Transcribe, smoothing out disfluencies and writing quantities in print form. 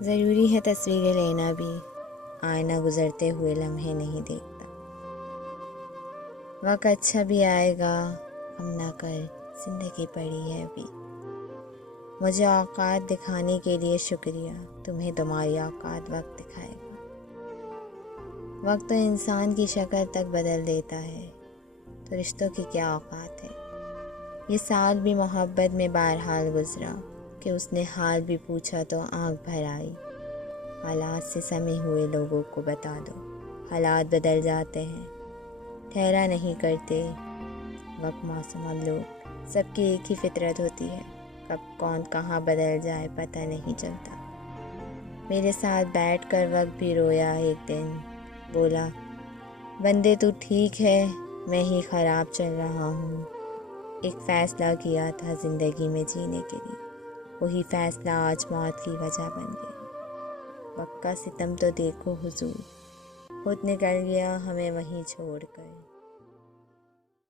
ضروری ہے تصویریں لینا بھی، آئینہ گزرتے ہوئے لمحے نہیں دیکھتا۔ وقت اچھا بھی آئے گا، غم نہ کر، زندگی پڑی ہے ابھی۔ مجھے اوقات دکھانے کے لیے شکریہ، تمہیں تمہاری اوقات وقت دکھائے گا۔ وقت تو انسان کی شکل تک بدل دیتا ہے، تو رشتوں کی کیا اوقات ہے۔ یہ سال بھی محبت میں بہرحال گزرا کہ اس نے حال بھی پوچھا تو آنکھ بھر آئی۔ حالات سے سمے ہوئے لوگوں کو بتا دو، حالات بدل جاتے ہیں، ٹھہرا نہیں کرتے۔ وقت معصوم لوگ، سب کی ایک ہی فطرت ہوتی ہے، کب کون کہاں بدل جائے پتہ نہیں چلتا۔ میرے ساتھ بیٹھ کر وقت بھی رویا ایک دن، بولا بندے تو ٹھیک ہے، میں ہی خراب چل رہا ہوں۔ ایک فیصلہ کیا تھا زندگی میں جینے کے لیے، وہی فیصلہ آج موت کی وجہ بن گیا۔ وقت کا ستم تو دیکھو حضور، خود نکل گیا ہمیں وہیں چھوڑ کر۔